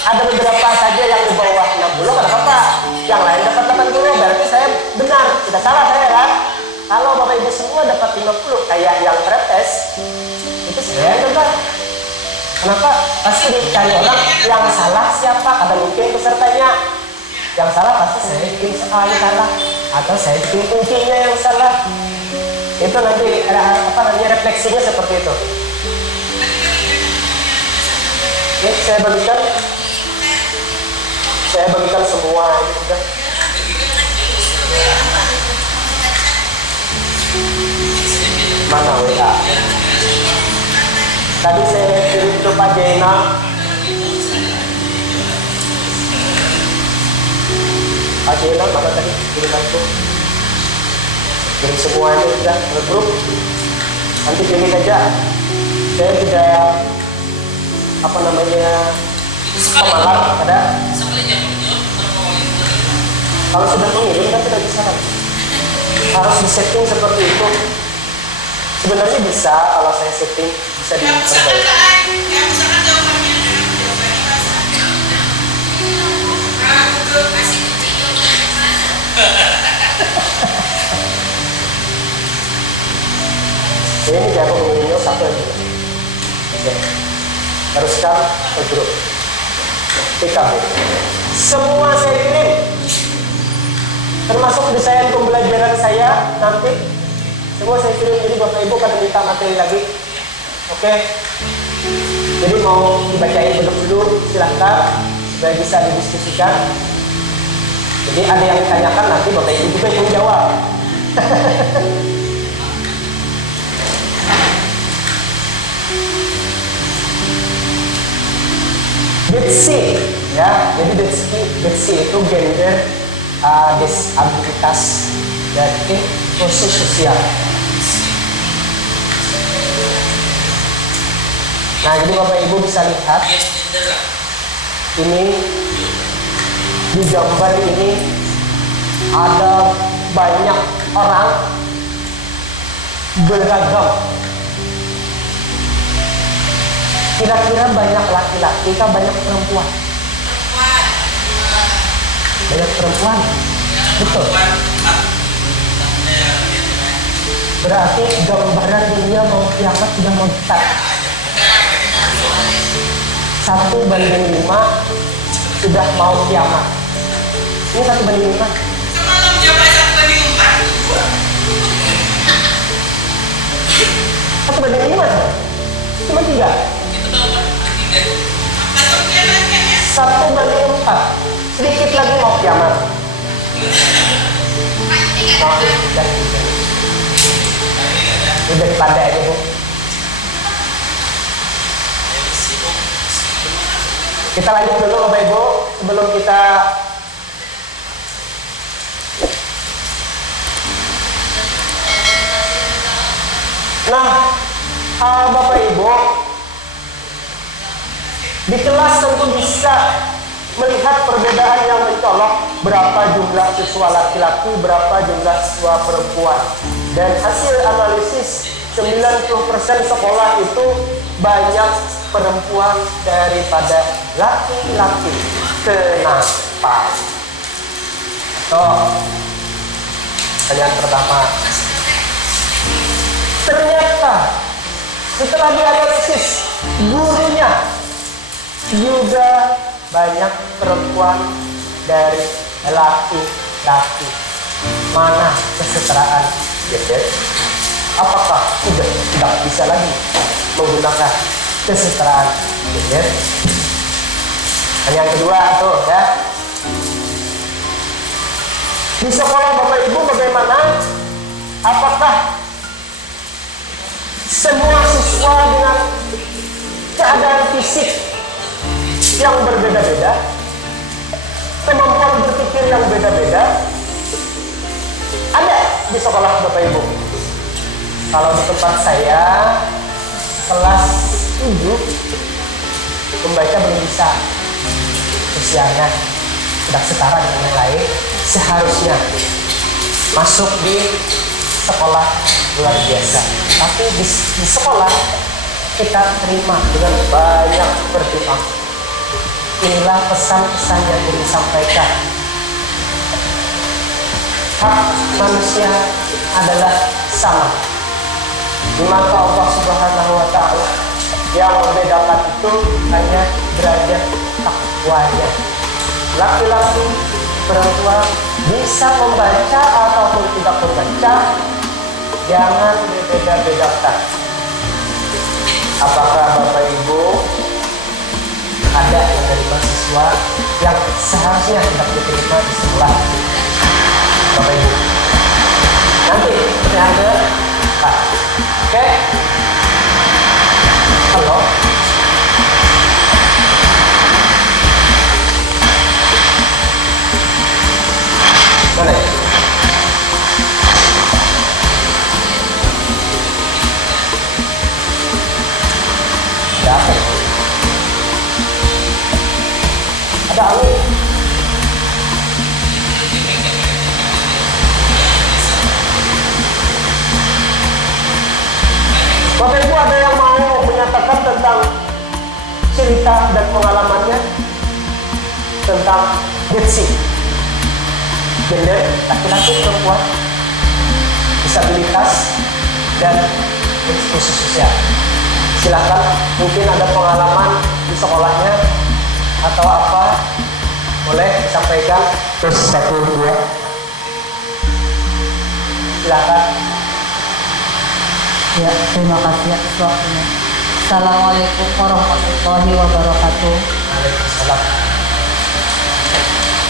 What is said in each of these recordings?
ada beberapa saja yang di bawah 60, kenapa Pak? Yang lain dapat 80, berarti saya benar, tidak salah saya kan? Kalau Bapak Ibu semua dapat 50 kayak yang pretes, itu saya coba. Kenapa? Pasti dicari orang yang salah siapa? Ada mungkin pesertanya. Yang salah pasti saya bikin soalnya salah, atau saya bikin kuncinya yang salah. Itu nanti apa namanya refleksinya seperti itu. Oke, saya bagikan semua ini sudah. Mana WA? Tadi saya kirim ke Pak Jena. Pak Jena mana tadi kirimanku? Kirim semua ini sudah ke grup. Nanti pilih saja. Saya tidak apa namanya pemalas ada. Kalau sudah mengirim kan tidak bisa kan? Harus disetting seperti itu. Sebenarnya bisa kalau saya setting bisa diperbaiki. Ini siapa mengirimnya satu aja. Oke. Teruskan ke grup PKB. Semua saya kirim, termasuk desain pembelajaran saya nanti. Semua saya kirim, jadi Bapak Ibu kan minta materi lagi. Oke. Jadi mau dibacain dulu silahkan supaya bisa didiskusikan. Jadi ada yang ditanyakan nanti Bapak Ibu juga yang jawab. DITC ya, jadi DITC itu gender, disabilitas dan inklusi sosial. Nah, jadi Bapak Ibu bisa lihat ini di gambar ini ada banyak orang beragam. Kira-kira banyak laki-laki atau banyak perempuan? Banyak perempuan. Betul. Berarti gambaran dunia mau kiamat sudah mau start. 1:5 sudah mau kiamat. Ini 1:5. Semalam jam 1:4. 1:5 cuma 3. 1:4. Sedikit lagi mau kiamat. Udah pandai aja Bu. Kita lanjut dulu Bapak Ibu sebelum kita Bapak Ibu di kelas tentu bisa melihat perbedaan yang mencolok, berapa jumlah siswa laki-laki, berapa jumlah siswa perempuan. Dan hasil analisis 90% sekolah itu banyak perempuan daripada laki-laki. Kenapa? Pertanyaan pertama. Ternyata setelah dianalisis gurunya juga banyak perempuan dari laki-laki. Mana kesetaraan gender? Apakah sudah tidak bisa lagi menggunakan kesetaraan gender? Yang kedua tuh ya. Di sekolah Bapak Ibu bagaimana? Apakah semua siswa dengan keadaan fisik yang berbeda-beda, kemampuan berpikir yang beda-beda ada di sekolah Bapak Ibu? Kalau di tempat saya kelas 7 membaca belum bisa, usianya tidak setara dengan yang lain, seharusnya masuk di sekolah luar biasa. Tapi di sekolah kita terima dengan banyak pertimbangan. inilah pesan-pesan yang disampaikan. Hak manusia adalah sama. Di mata Allah Subhanahu wa Ta'ala, yang membedakan itu hanya derajat takwanya. Laki-laki, perempuan bisa membaca ataupun tidak membaca, jangan berbeda-bedakan. Apakah Bapak Ibu ada yang dari mahasiswa yang seharusnya tidak diterima di sekolah? Bapak Ibu, nanti pertanyaan ke Pak. Oke? Halo? Boleh? Ada apa? Ada angin. Bapak Ibu ada yang mau menyatakan tentang cerita dan pengalamannya tentang Betsy, gender laki-laki, perempuan, disabilitas, dan eksklusi sosial. Silakan, mungkin ada pengalaman di sekolahnya atau apa, boleh disampaikan. Terus 1, 2, silakan. Ya, terima kasih atas waktunya. Assalamualaikum warahmatullahi wabarakatuh. Waalaikumsalam.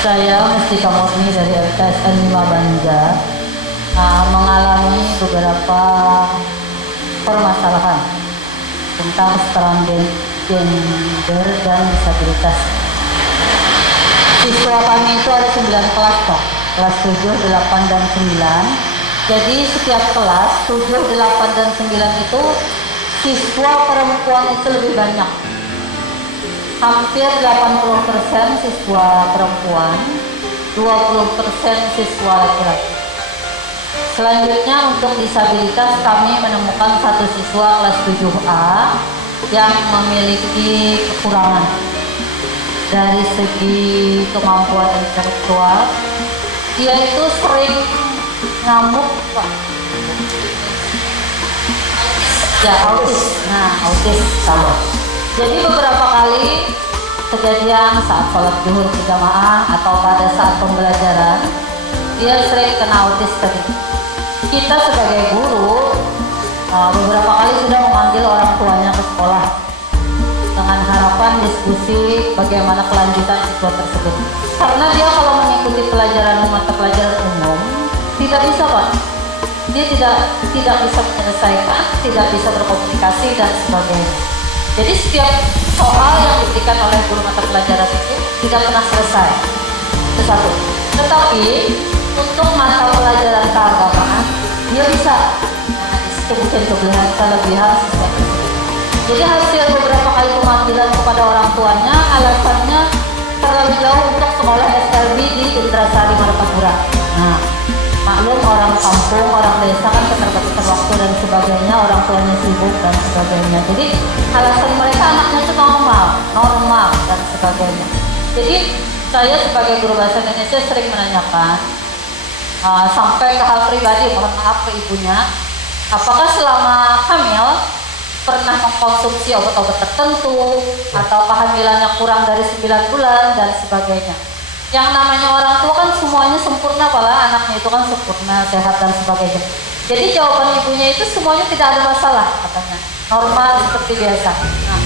Saya Mustika Murni dari LPSN 5 Banja mengalami beberapa permasalahan tentang kesetaraan gender dan disabilitas. Siswa kami itu ada 9 kelas, Pak. Kelas 7, 8, dan 9. Jadi setiap kelas 7, 8, dan 9 itu siswa perempuan itu lebih banyak. Hampir 80% siswa perempuan, 20% siswa laki-laki. Selanjutnya untuk disabilitas kami menemukan satu siswa kelas 7A yang memiliki kekurangan dari segi kemampuan intelektual. Dia itu sering ngamuk, Pak. Ya, autis. Nah, autis Sama. Jadi beberapa kali kejadian saat sholat zuhur berjamaah atau pada saat pembelajaran, dia sering kena autis tadi. Kita sebagai guru beberapa kali sudah memanggil orang tuanya ke sekolah dengan harapan diskusi bagaimana kelanjutan siswa tersebut. Karena dia kalau mengikuti pelajaran mata pelajaran umum tidak bisa, Pak. Dia tidak bisa menyelesaikan, tidak bisa berkomunikasi dan sebagainya. Jadi setiap soal yang diberikan oleh guru mata pelajaran itu tidak pernah selesai. Itu satu. Tetapi untuk mata pelajaran keagamaan dia bisa. Nah, disitu mungkin kelebihan siswa. Jadi hasil beberapa kali pemanggilan kepada orang tuanya, alasannya terlalu jauh untuk sekolah SLB di Indrasari Martapura. Nah, maklum orang kampung, orang desa kan keterbatasan waktu dan sebagainya, orang tuanya sibuk dan sebagainya. Jadi alasan mereka anaknya itu normal dan sebagainya. Jadi saya sebagai guru bahasa Indonesia sering menanyakan sampai ke hal pribadi, mohon maaf ke ibunya, apakah selama hamil pernah mengkonsumsi obat-obat tertentu atau kehamilannya kurang dari 9 bulan dan sebagainya. Yang namanya orang tua kan semuanya sempurna, pala anaknya itu kan sempurna, sehat dan sebagainya. Jadi jawaban ibunya itu semuanya tidak ada masalah, katanya, normal seperti biasa. Nah,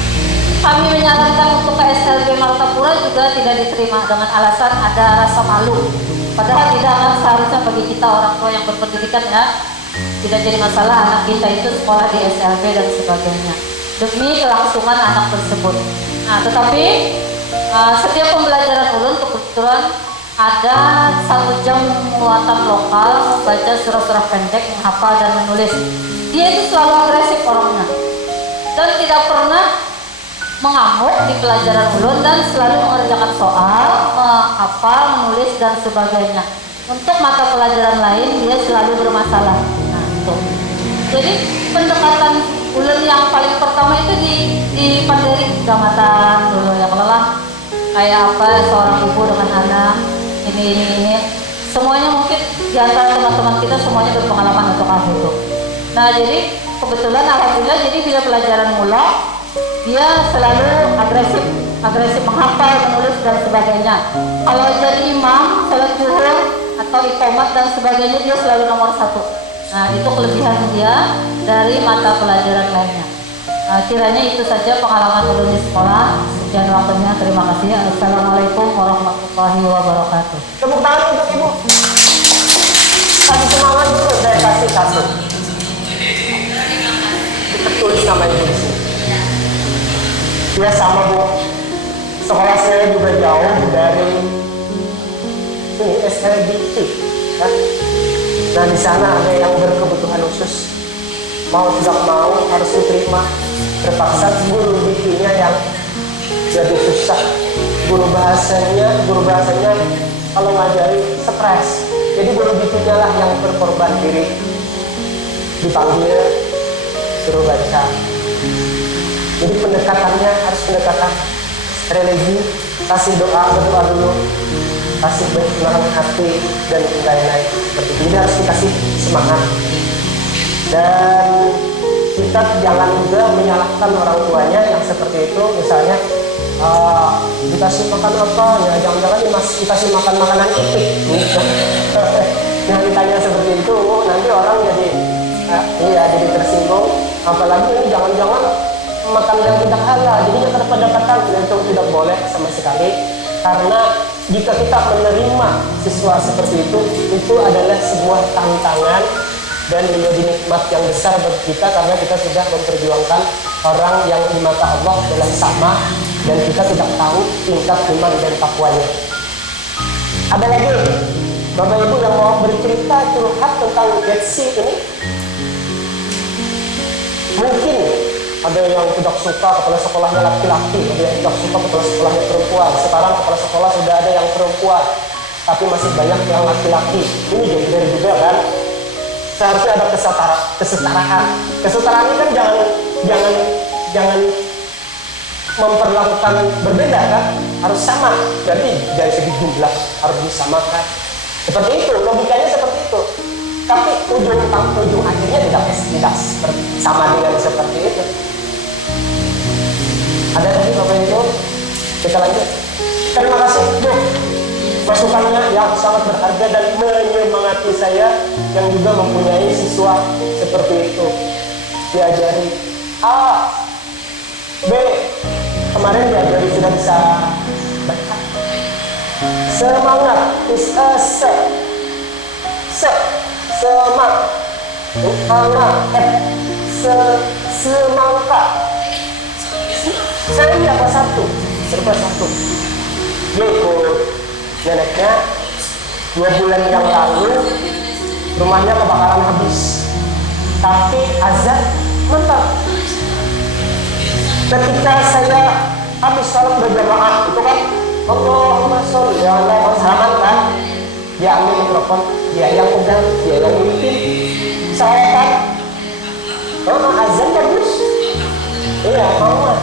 kami menyarankan untuk ke SLB Martapura juga tidak diterima dengan alasan ada rasa malu. Padahal tidak, kan seharusnya bagi kita orang tua yang berpendidikan ya, tidak jadi masalah anak kita itu sekolah di SLB dan sebagainya demi kelangsungan anak tersebut. Nah, tetapi setiap pembelajaran ulun kebetulan ada 1 jam muatan lokal, membaca surah-surah pendek, menghafal dan menulis. Dia itu selalu agresif orangnya dan tidak pernah mengamuk di pelajaran ulun dan selalu mengerjakan soal, menghafal, menulis dan sebagainya. Untuk mata pelajaran lain dia selalu bermasalah. Nah, itu. Jadi pendekatan ulun yang paling pertama itu di Panderi Kecamatan dulu ya, kelelah kayak apa seorang ibu dengan anak ini. Semuanya mungkin di antara teman-teman kita semuanya berpengalaman untuk hal itu. Nah jadi kebetulan alhamdulillah jadi bila pelajaran mula dia selalu agresif menghafal, menulis dan sebagainya. Kalau jadi imam, salat zuhur atau iqamat dan sebagainya dia selalu nomor 1. Nah itu kelebihan dia dari mata pelajaran lainnya. Nah, kiranya itu saja pengalaman ulun di sekolah. Sekian waktunya, terima kasih. Assalamualaikum warahmatullahi wabarakatuh. Tepuk tangan untuk ibu. Kasih semangat dulu, saya kasih satu. Kita tulis nama ibu di sini. Ya sama bu. Sekolah saya juga jauh dari ini SLBT. Ya. Nah di sana ada yang berkebutuhan khusus. Mau tidak mau harus diterima. Terpaksa guru bikinnya yang jadi susah. Guru bahasanya kalau ngajari stres. Jadi guru bikinnya lah yang berkorban diri. Dipanggil suruh baca. Jadi pendekatannya harus pendekatan religi, kasih doa dulu, kasih berkenalan hati dan lain-lain. Seperti itu. Jadi harus dikasih semangat. Dan kita jangan juga menyalahkan orang tuanya yang seperti itu. Misalnya dikasih makan apa, ya jangan-jangan dikasih makan makanan itik. Yang ditanya seperti itu, nanti orang jadi jadi tersinggung. Apalagi ini jangan-jangan makan yang tidak halal, jadi ada pendekatan itu tidak boleh sama sekali. Karena jika kita menerima siswa seperti itu adalah sebuah tantangan dan menjadi nikmat yang besar bagi kita karena kita sudah memperjuangkan orang yang di mata Allah adalah sama dan kita tidak tahu tingkat iman dan takwanya. Ada lagi Bapak Ibu yang mau bercerita curhat tentang Getsi ini? Mungkin ada yang tidak suka kepala sekolahnya laki-laki, ada yang tidak suka kepala sekolahnya perempuan. Sekarang kepala sekolah sudah ada yang perempuan, tapi masih banyak yang laki-laki. Ini gender juga kan? Seharusnya ada kesetaraan. Kesetaraan ini kan jangan memperlakukan berbeda kan? Harus sama. Berarti dari segi jumlah harus disamakan. Seperti itu, logikanya seperti itu. Tapi ujung akhirnya tidak sama dengan seperti itu. Ada lagi Bapak Ibu? Kita lanjut. Terima kasih Bu. Masukannya yang sangat berharga dan menyemangati saya yang juga mempunyai siswa seperti itu. Diajari A, B, kemarin diajari sudah bisa baca. Semangat is a semangat semangka. Saya apa serba satu. Dia ikut neneknya 2 bulan yang lalu, rumahnya kebakaran habis, tapi azan mentah. Ketika saya habis sholat berjamaah itu kan Allahumma sholli ala Muhammad kan, dia ambil mikrofon, dia yang undang, dia yang mimpin. Saya kan azan bagus, iya mau,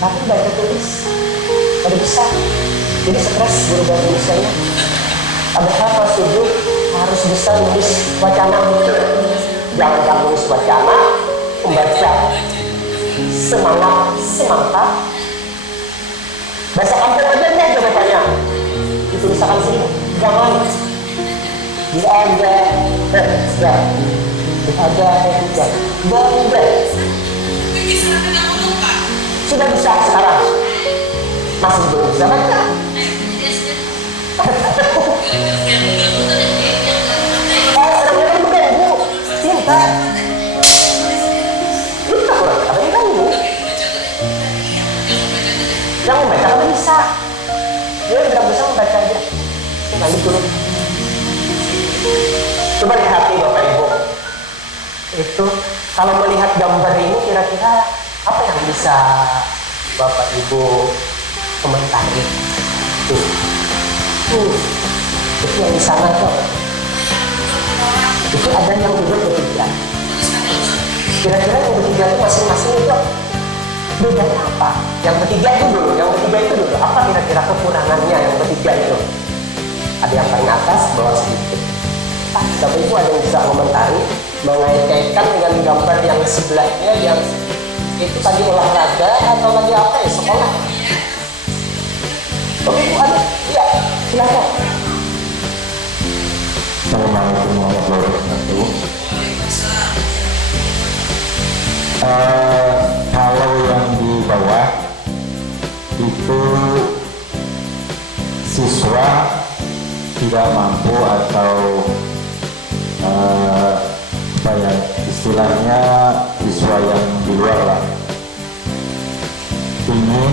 tapi baca tulis ada bisa. Jadi stres guru bahasa Indonesia-nya. Padahal pas sujud harus bisa nulis wacana gitu. Jangan nulis wacana, membaca semangka. Bahasa kampung aja enggak ada bapaknya. Ditulisakan sini, jangan. Bangga. Sudah bisa sekarang. Masih belum bisa baca. Orang-orang mengganggu cinta. Kita kurang ada yang ganggu. Yang membaca kan bisa. Dia tidak bisa membaca aja. Lanjut dulu. Coba lihat nih Bapak Ibu. Itu kalau melihat gambar ini kira-kira apa yang bisa Bapak Ibu komentari? Itu yang di sana itu apa? Itu ada yang duduk bertiga. Kira-kira yang bertiga itu masing-masing itu Bedanya apa? Yang ketiga itu dulu. Apa kira-kira kekurangannya yang ketiga itu? Ada yang paling atas, bawah sedikit. Bapak Ibu ada yang bisa komentari mengaitkan dengan gambar yang sebelahnya yang itu tadi olahraga atau lagi apa ya, sekolah? Bapak Ibu ada? Iya, silakan. Assalamualaikum warahmatullahi wabarakatuh. Kalau yang di bawah itu siswa tidak mampu atau apa ya, istilahnya siswa yang di luar lah, ingin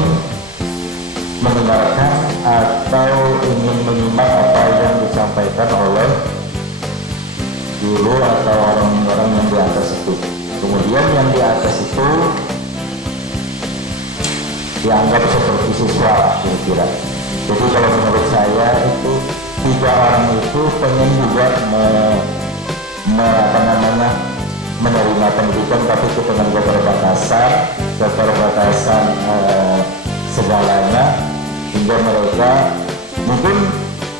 mendengarkan atau ingin menyimak apa yang disampaikan oleh guru atau orang-orang yang di atas itu. Kemudian yang di atas itu dianggap seperti siswa kira-kira. Jadi kalau menurut saya itu 3 orang itu pengen juga menerima pendidikan, tapi itu dengan keterbatasan segalanya, hingga mereka mungkin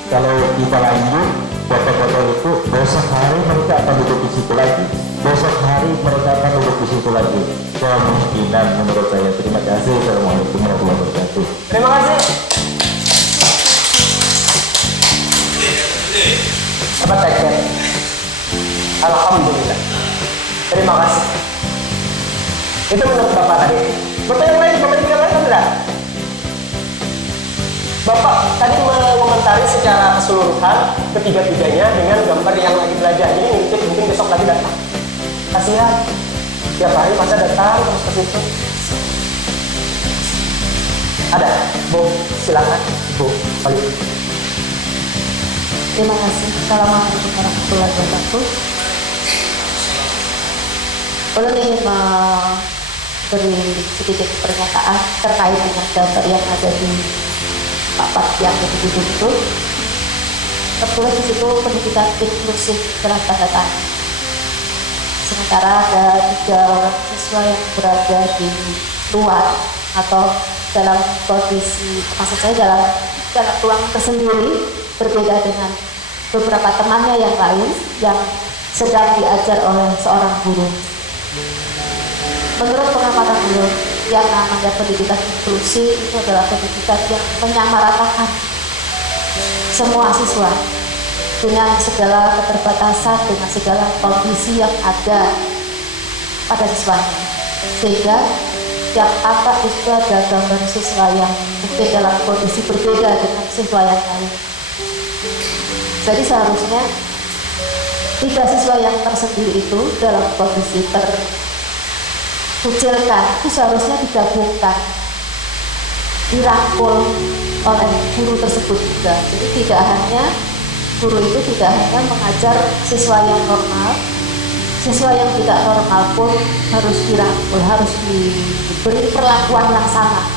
kalau kita lanjut foto-foto itu besok hari mereka akan duduk di situ lagi, besok hari mereka akan duduk di situ lagi. Kemungkinan menurut saya. Terima kasih. Assalamualaikum warahmatullahi wabarakatuh. Terima kasih. Sahabat Tekken, alhamdulillah. Terima kasih. Itu menurut Bapak tadi. Bapak yang lain, Bapak yang lain enggak? Bapak tadi mengomentari secara keseluruhan ketiga-tiganya dengan gambar yang lagi belajar. Jadi mungkin besok lagi datang. Kasihan. Tiap hari masa datang terus ke situ. Ada, Bu, silakan, Bu. Balik. Terima kasih. Assalamualaikum warahmatullahi wabarakatuh. Ulun ingin memberi sedikit pernyataan terkait dengan gambar yang ada di papan yang ditutup itu. Tertulis di situ pendidikan inklusif dalam tanda tanya. Sementara ada 3 orang siswa yang berada di luar atau dalam kondisi, maksud saya dalam ruang tersendiri, berbeda dengan beberapa temannya yang lain yang sedang diajar oleh seorang guru. Menurut pengamatan beliau, yang namanya pendidikan inklusi itu adalah pendidikan yang menyamaratakan semua siswa dengan segala keterbatasan, dengan segala kondisi yang ada pada siswanya, sehingga yang tampak itu ada gambar siswa yang mungkin dalam kondisi berbeda dengan siswa yang lain. Jadi seharusnya 3 siswa yang tersendiri itu dalam kondisi terkucilkan itu seharusnya digabungkan, dirangkul oleh guru tersebut juga. Jadi guru itu tidak hanya mengajar siswa yang normal, siswa yang tidak normal pun harus dirangkul, harus diberi perlakuan yang sama.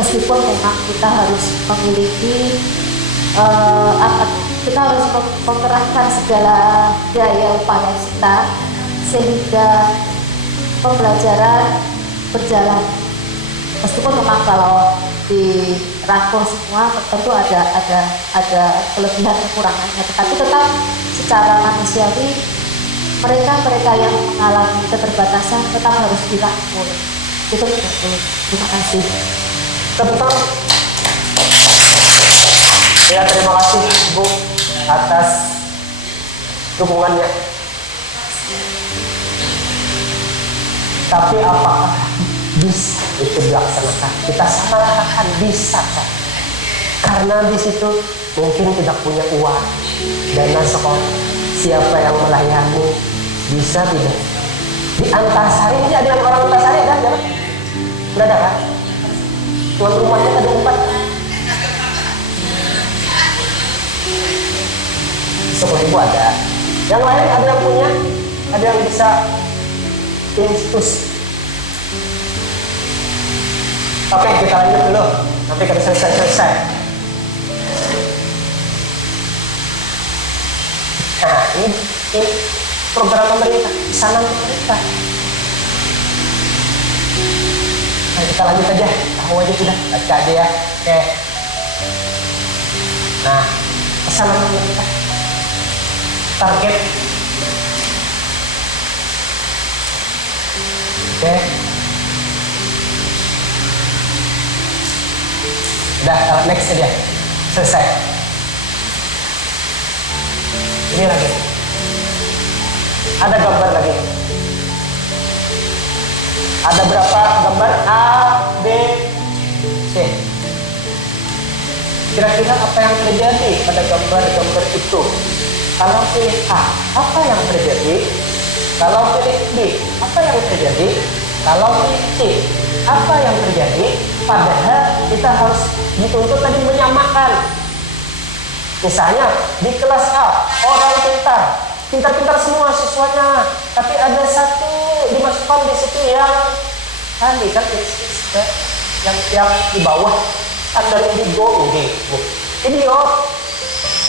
Meskipun memang kita harus memiliki kita harus mengerahkan segala daya upaya kita sehingga pembelajaran berjalan. Meskipun memang kalau dirangkul semua tentu ada kelebihan kekurangannya, tetapi tetap secara manusiawi mereka yang mengalami keterbatasan tetap harus dirangkul. Itu betul. Terima kasih. Tentang ya, terima kasih Bu atas dukungannya. Tapi apakah bisa itu dilaksanakan? Kita samaratakan bisa kan? Karena di situ mungkin tidak punya uang, dana sekolah. Siapa yang melayani? Bisa tidak? Di Antasari ini ada yang orang Antasari kan? Tidak ada kan? Tuan rumahnya ada 4. 10.000 ada. Yang lain ada yang punya, ada yang bisa institusi. Oke, kita lanjut dulu. Nanti kita selesai. Nah, ini program pemerintah, pesanan pemerintah. kita lanjut aja, tahu aja sudah, baca aja ya. Oke. Nah, pesan apa kita? Target. Oke. Udah, next aja. Selesai. Ini lagi. Ada gambar lagi. Ada berapa gambar? A, B, C. Kira-kira apa yang terjadi pada gambar-gambar itu? Kalau pilih A, apa yang terjadi? Kalau pilih B, apa yang terjadi? Kalau pilih C, apa yang terjadi? Padahal kita harus dituntut tadi menyamakan. Misalnya di kelas A, orang pintar-pintar semua siswanya, tapi ada satu dimasukkan di situ yang tadi kan yang di bawah under indigo, idiot.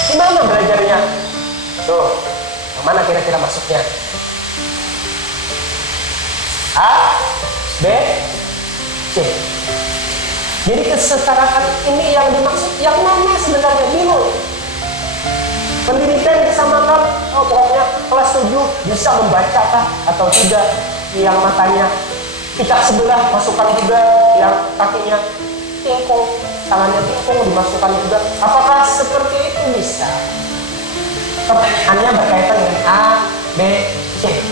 Gimana belajarnya? Tuh, yang mana kira-kira masuknya? A, B, C. Jadi kesetaraan ini yang dimaksud yang mana sebenarnya bingung? Pendidikan disamakan, oh pokoknya kelas 7 bisa membaca kah atau tidak? Yang matanya picak sebelah masukkan juga, yang kakinya tingkung, tangannya tingkung dimasukkan juga. Apakah seperti itu bisa? Pertanyaannya berkaitan dengan A, B, C.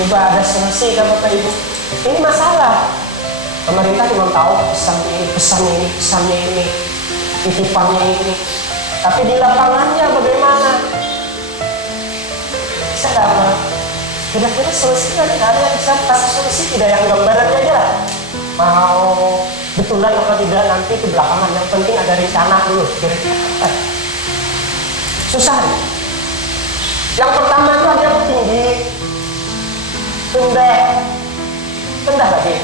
Coba ada solusi kan Bapak Ibu? Ini masalah. Pemerintah cuma tahu pesannya ini, titipannya ini. Tapi di lapangannya bagaimana? Bisa nggak? Kira-kira solusinya ada yang bisa kasih solusi, tidak yang gambarannya aja lah. Mau betulan atau tidak nanti ke belakangan. Yang penting ada rencana dulu. Kira-kira susah nih. Yang pertama itu ada tinggi, rendah lagi.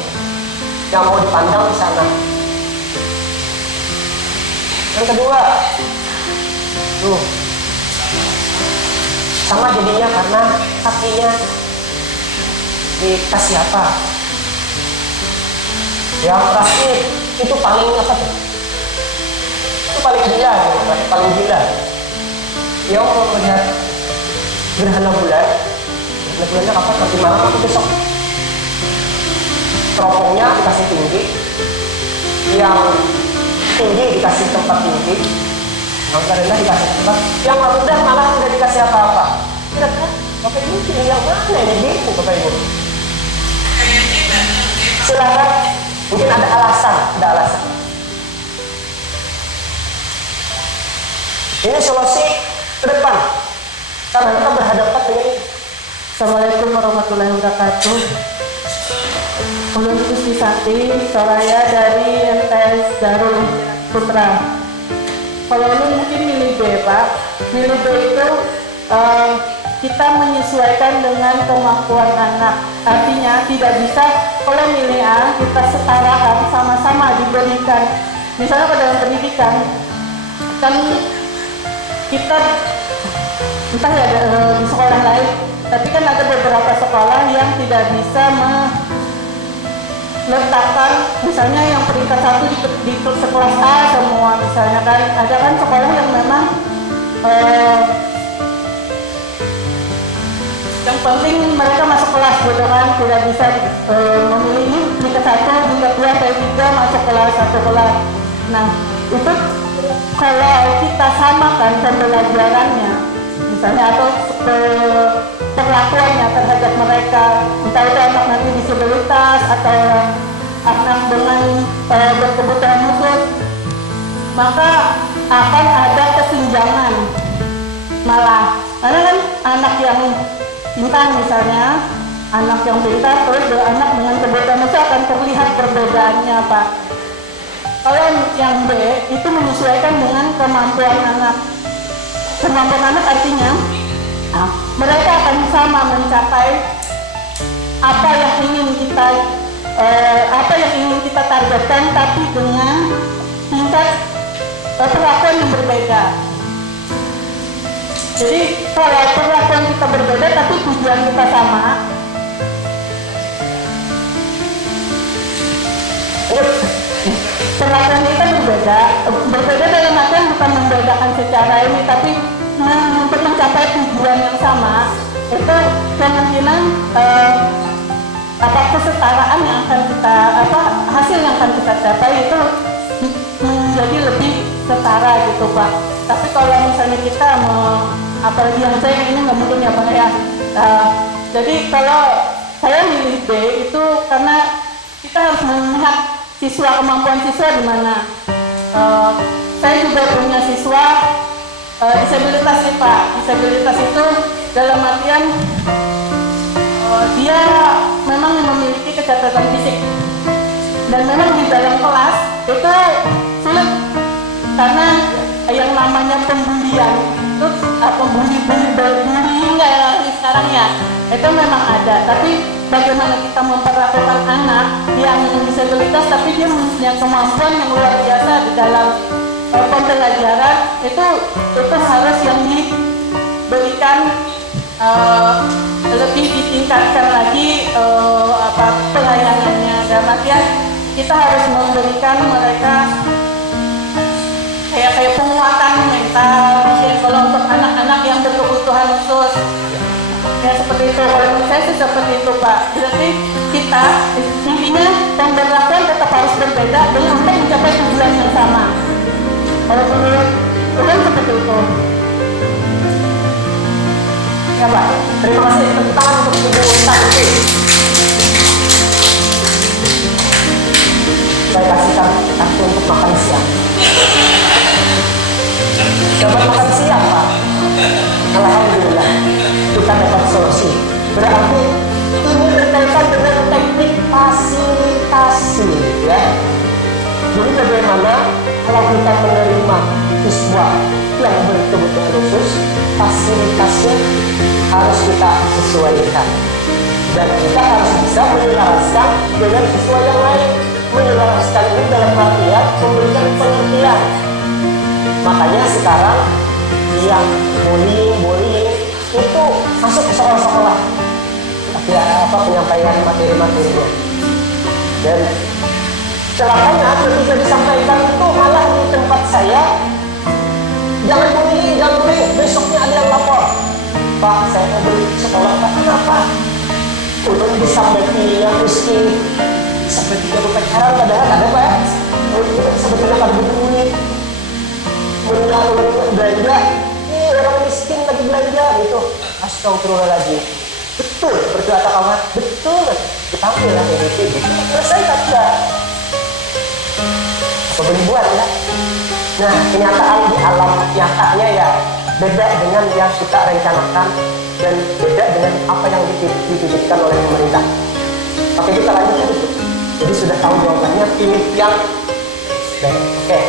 Yang mau dipandang di sana. Yang kedua, tuh sama jadinya karena kakinya dikasih apa? Yang terakhir itu paling apa tuh? Itu paling gila, paling gila. Dia mau melihat gerhana bulan. Gerhana bulannya kapan? Nanti malam atau besok? Teropongnya dikasih tinggi, yang tinggi dikasih tempat tinggi, yang rendah dikasih tempat, yang rendah malah tidak dikasih apa-apa. Kira-kira Bapak Ibu pilih yang mana ini bingung Bapak Ibu? Silakan, mungkin ada alasan. Ini solusi ke depan, karena kita berhadapan dengan ini. Assalamualaikum warahmatullahi wabarakatuh. Ulun Gustisanti, Soraya dari MTS Darul Putra. Kalau ulun mungkin milih B, Pak. Milih B itu kita menyesuaikan dengan kemampuan anak. Artinya tidak bisa kalau milih A kita setarakan, sama-sama diberikan. Misalnya pada dalam pendidikan kan kita entah ya di sekolah lain, tapi kan ada beberapa sekolah yang tidak bisa meletakkan misalnya yang peringkat 1 di sekelas A semua, misalnya kan ada kan sekolah yang memang yang penting mereka masuk kelas gitu kan, tidak bisa memilih ini peringkat 1, peringkat 2, atau 3 masuk kelas, satu kelas. Nah itu kalau kita samakan pembelajarannya misalnya atau perlakuannya terhadap mereka, entah itu anak nanti disabilitas atau anak dengan berkebutuhan khusus, maka akan ada kesenjangan. Malah karena kan anak yang pintar misalnya, anak yang pintar terus anak dengan kebutuhan khusus akan terlihat perbedaannya, Pak. Kalau yang B itu menyesuaikan dengan kemampuan anak. Kemampuan anak artinya mereka akan sama mencapai apa yang ingin kita targetkan, tapi dengan tingkat perlakuan yang berbeda. Jadi kalau perlakuan kita berbeda tapi tujuan kita sama, perlakuan kita berbeda. Berbeda dalam artian bukan membedakan secara ini, tapi untuk mencapai tujuan yang sama itu kemungkinan kesetaraan yang akan kita hasil yang akan kita capai itu menjadi lebih setara gitu Pak. Tapi kalau misalnya kita mau apalagi yang saya ini nggak mungkin ya Pak ya. Jadi kalau saya milih B itu karena kita harus melihat kemampuan siswa di mana. Saya juga punya siswa disabilitas sih Pak. Disabilitas itu dalam artian dia memang memiliki kecacatan fisik dan memang di dalam kelas itu sulit karena yang namanya pembulian itu bullying kayak sekarang ya itu memang ada, tapi bagaimana kita memperlakukan anak yang disabilitas tapi dia punya kemampuan yang luar biasa di dalam pembelajaran itu harus yang diberikan lebih ditingkatkan lagi pelayanannya. Dan artian kita harus memberikan mereka kayak penguatan mental mungkin kalau untuk anak-anak yang berkebutuhan khusus ya seperti itu. Kalau menurut saya sih seperti itu Pak. Berarti kita intinya pemberlakuan tetap harus berbeda dengan untuk mencapai tujuan yang sama. Kalau menurut Tuhan seperti itu. Ya Pak, terima kasih. Tepuk tangan untuk Ibu Tanti. Saya kasih kartu untuk makan siang. Dapat makan siang Pak. Alhamdulillah kita dapat solusi. Berarti ini berkaitan dengan teknik fasilitasi ya. Jadi bagaimana kalau kita menerima siswa yang berkebutuhan khusus, fasilitasnya harus kita sesuaikan dan kita harus bisa menyelaraskan dengan siswa yang lain. Menyelaraskan ini dalam artian memberikan pengertian. Makanya sekarang yang bullying itu masuk ke sekolah-sekolah penyampaian materi-materinya. Dan celakanya ketika disampaikan itu malah di tempat saya jangan bullying, besoknya ada yang lapor, Pak saya mau beli sekolah Pak, kenapa? Udah disambeti yang miskin sampai 3 pacaran padahal ada Pak ya, sebetulnya kan duit belanja, orang miskin lagi belanja gitu. Astagfirullahaladzim. Betul berkata kawan, betul kita ambil lah dari itu selesai tak juga pembuat ya. Nah kenyataan di alam nyatanya ya beda dengan yang kita rencanakan dan beda dengan apa yang dititipkan oleh pemerintah. Oke kita lanjut itu. Jadi sudah tahu jawabannya, pilih yang baik. Oke.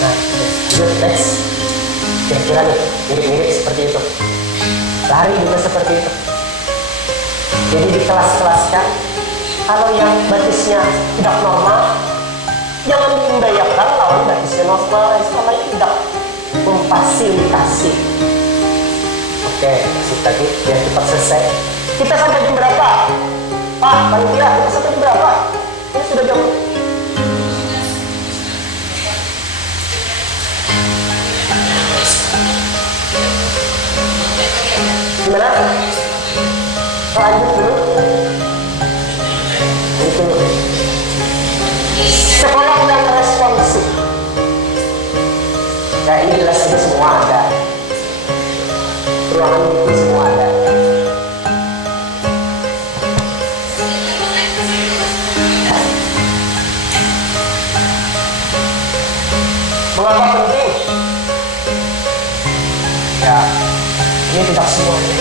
Nah good next. Kira-kira nih mirip-mirip seperti itu. Lari juga seperti itu. Jadi di kelas-kelaskan kalau yang batisnya tidak normal jangan membayangkan lawan batisnya normal, istilahnya tidak memfasilitasi. Oke, kasih tadi biar cepat selesai. Kita sampai jam berapa? Pak, panitia, kita sampai jam berapa? Ini sudah jam gimana? Lanjut dulu. Itu sekolah yang responsif. Ya ini jelas itu semua ada. Ruangan itu semua ada. Mengapa penting? Ya, ini tidak semuanya.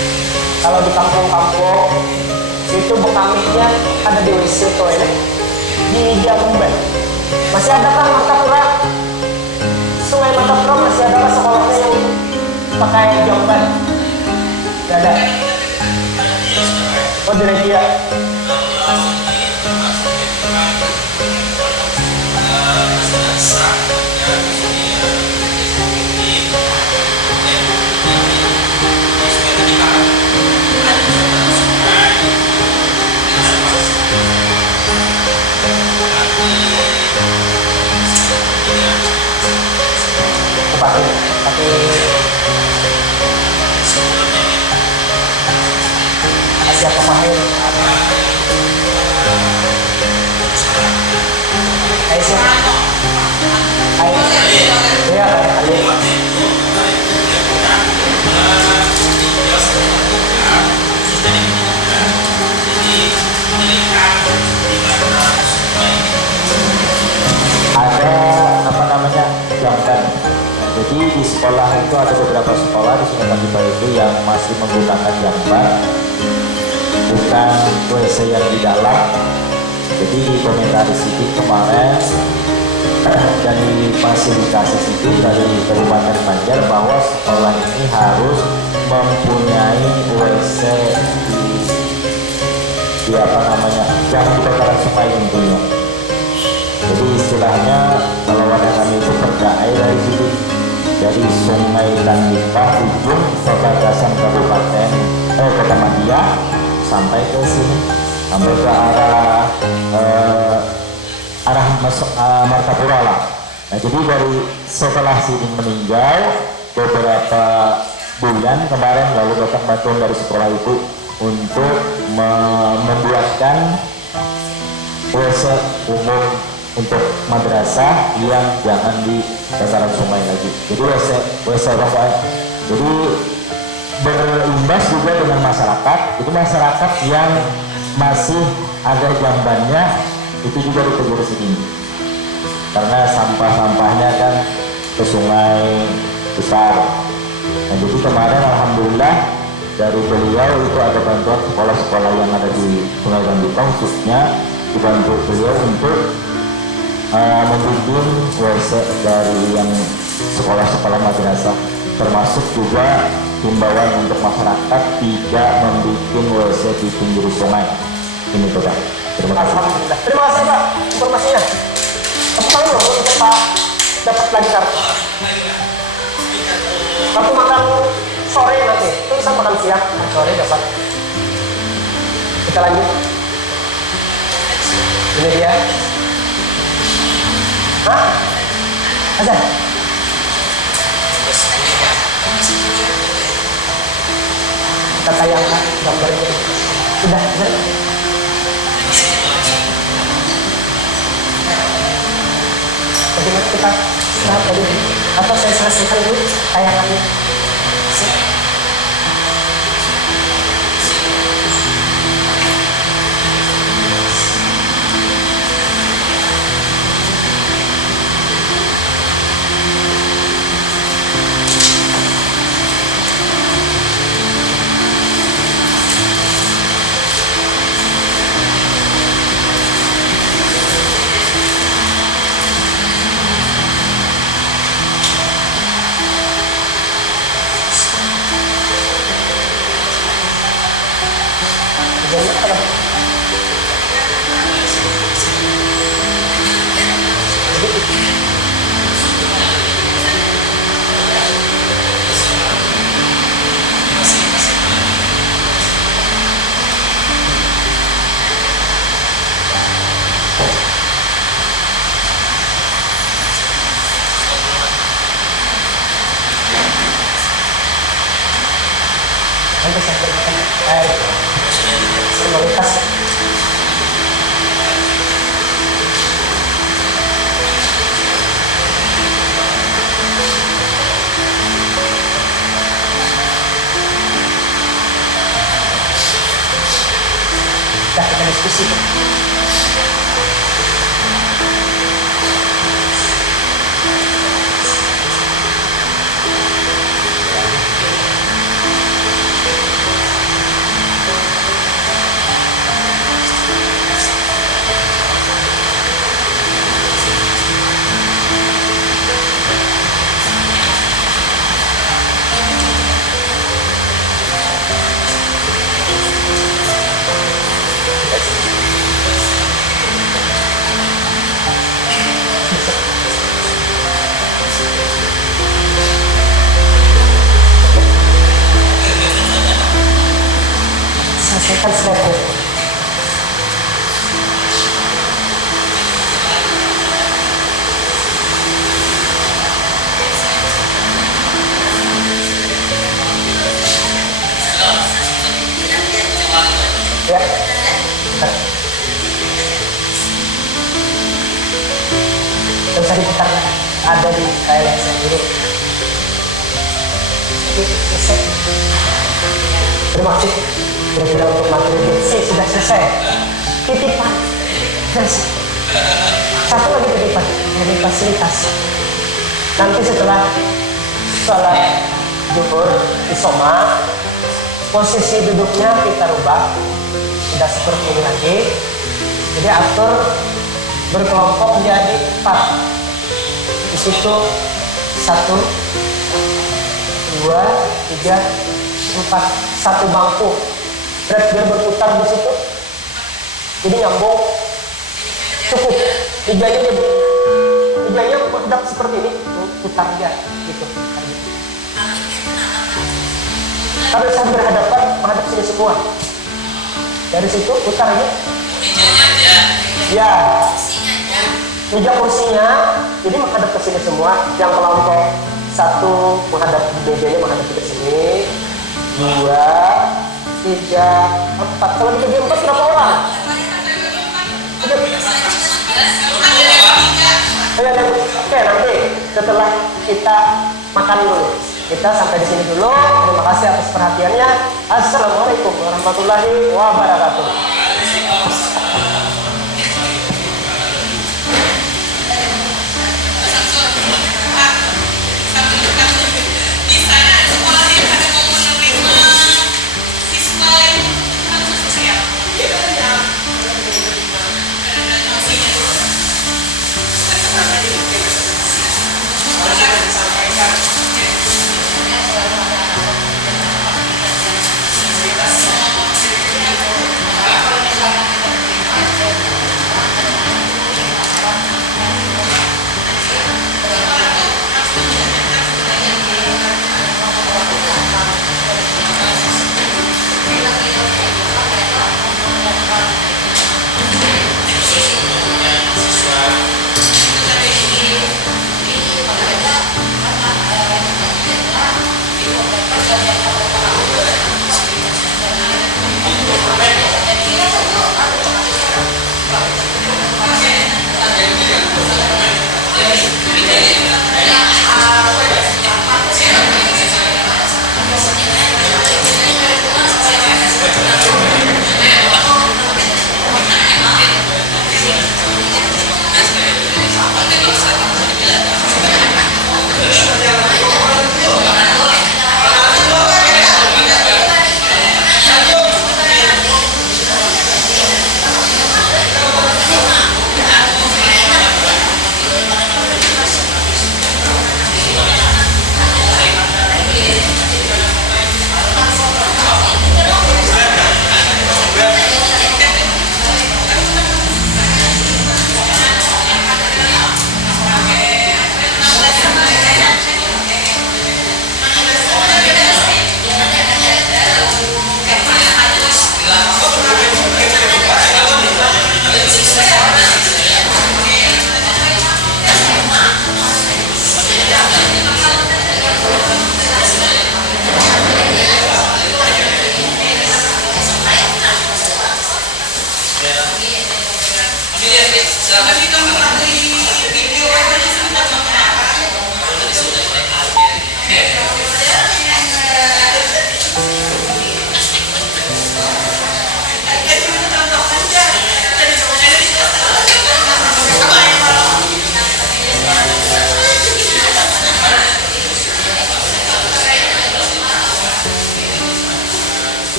Kalau di kampung-kampung itu bekamiknya ada di WC toilet di Jamban. Masih adakah Martapura? Sungai Martapura masih adakah sekolahnya yang pakai jamban? Tidak ada. Oh di Regia. baru, tapi siapa pahit? Aisyah, iya Ali. Ada apa namanya jamban. Nah, jadi di sekolah itu ada beberapa sekolah di Sungai Katipai itu yang masih menggunakan jamban, bukan WC yang di dalam. Jadi di komentari sedikit kemarin dan di fasilitasi sedikit dari Kabupaten Banjar bahwa sekolah ini harus mempunyai WC di apa namanya yang di bantaran sungai tentunya. Jadi istilahnya kalau wadah kami itu perda air dari sini, dari Sungai Katipai ujung perbatasan Kabupaten Kota Madia sampai ke sini, sampai ke arah Martapura lah. Nah jadi dari setelah Sidin meninggal beberapa bulan kemarin lalu datang bantuan dari sekolah itu untuk membuatkan WC umum untuk madrasah yang jangan di dataran sungai lagi. Jadi WC apa? Jadi berimbas juga dengan masyarakat. Itu masyarakat yang masih ada jambannya itu juga ditegur sini. Karena sampah-sampahnya kan ke sungai besar. Nah, jadi kemarin alhamdulillah dari beliau itu ada bantuan sekolah-sekolah yang ada di Sungai Katipai khususnya dibantu beliau untuk membuat WC dari yang sekolah-sekolah madrasah, termasuk juga himbauan untuk masyarakat tidak membuat WC di pinggir sungai. Ini tuh Pak. Terima kasih. Alhamdulillah. Terima kasih Pak informasinya. Tepuk tangan dong untuk Pak dapat lagi kartu. Waktu makan sore nanti, itu bisa makan siang, sore dapat. Kita lanjut. Ini dia. Hah? Azan? Kita tayangkan gambar ini. Sudah, Azan. Bagaimana kita istirahat tadi? Atau saya selesaikan dulu tayangannya? Nanti saya berikan formalitas. Dah kita diskusi. Selesaikan slide-nya. usah diputar, ada di kayak saya dulu. Oke, selesai. Terima kasih. Kira-kira untuk materi BC sudah selesai. Titipan. Selesai. Satu lagi titipan dari fasilitas. Nanti setelah sholat zuhur di Soma, posisi duduknya kita rubah, tidak seperti ini lagi. Jadi atur berkelompok menjadi 4. Di situ 1, 2, 3, 4, satu bangku. Biar berputar di situ. Jadi nyambung. Cukup. Liganya menghadap seperti ini, putar dia gitu. Kalau saya berhadapan menghadap sini semua. Dari situ putar ini. Ya. Meja kursinya, jadi menghadap ke sini semua. Yang kelompok 1 menghadap mejanya menghadap ke sini. 2, 3, 4. Kalau dibagi 4 berapa orang? Oke, nanti setelah kita makan dulu. Kita sampai di sini dulu. Terima kasih atas perhatiannya. Assalamualaikum warahmatullahi wabarakatuh. Di sana ada sekolah yang ada mau menerima siswa yang harus sosial.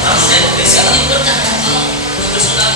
Harusnya bisa libur kan kalau sudah